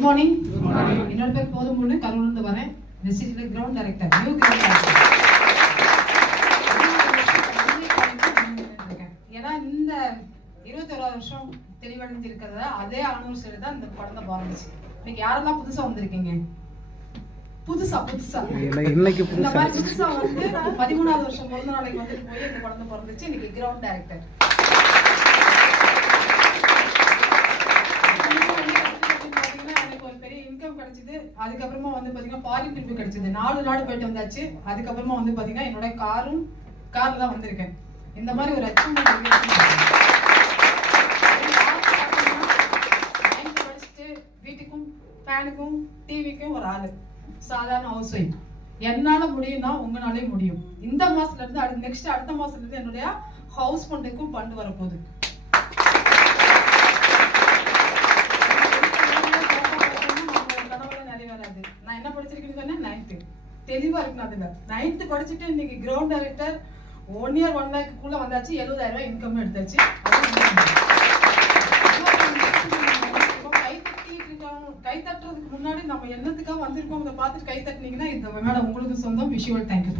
Good morning. என்னோட பேர் போதும்பொண்ணு, கரூர்லேருந்து வரேன். நெசிட்டில ground director, new ground director. ஏன்னா இந்த 21 வருஷம் தெளிவடைஞ்சு இருக்கிறதா அதே ஆனிவர்சரி தான் இந்த குழந்தை பிறந்துச்சு. இன்னைக்கு யாரெல்லாம் புதுசா வந்திருக்கீங்க? புதுசா இன்னைக்கு இந்த மாதிரி புதுசா வந்து 13வது வருஷம் பிறந்த நாளைக்கு வந்துட்டு போய் இந்த குழந்தை பிறந்துச்சு. இன்னைக்கு கிரவுண்ட் டைரக்டர். கிடைச்சது. அதுக்கப்புறமா வந்து பாத்தீங்கன்னா ஃபாரின் ட்ரிப் கிடைச்சது. 4 நாடு போயிட்டு வந்தாச்சு. அதுக்கப்புறமா வந்து பாத்தீங்கன்னா என்னோட கார்ல தான் வந்திருக்கேன். இந்த மாதிரி ஒரு அச்சீவ்மெண்ட் படிச்சுட்டு வீட்டுக்கும் ஃபேனுக்கும் டிவிக்கும் ஒரு ஆளு, சாதாரண ஹவுஸ் ஒய்ஃப். என்னால முடியும்னா உங்களாலே முடியும். இந்த மாசத்துல இருந்து அடுத்த மாசத்துல இருந்து என்னுடைய ஹவுஸ் ஃபண்டுக்கும் ஃபண்ட் வரப்போகுது. நான் என்ன படிச்சிருக்கேன்னு சொன்னா 9th தெளிவா இருக்கு. அதுல 9th படிச்சுட்டு இன்னைக்கு கிரவுண்ட் டைரக்டர் 1 year 1 lakh வந்தாச்சு. 70,000 ரூபாய் இன்கம் எடுத்தாச்சு. கை தட்டுறதுக்கு முன்னாடி நம்ம என்னத்துக்காக வந்திருக்கோம் அதை பார்த்துட்டு கை தட்டினீங்கன்னா இந்த மேடம் உங்களுக்கு சொந்தம். Visual thank you.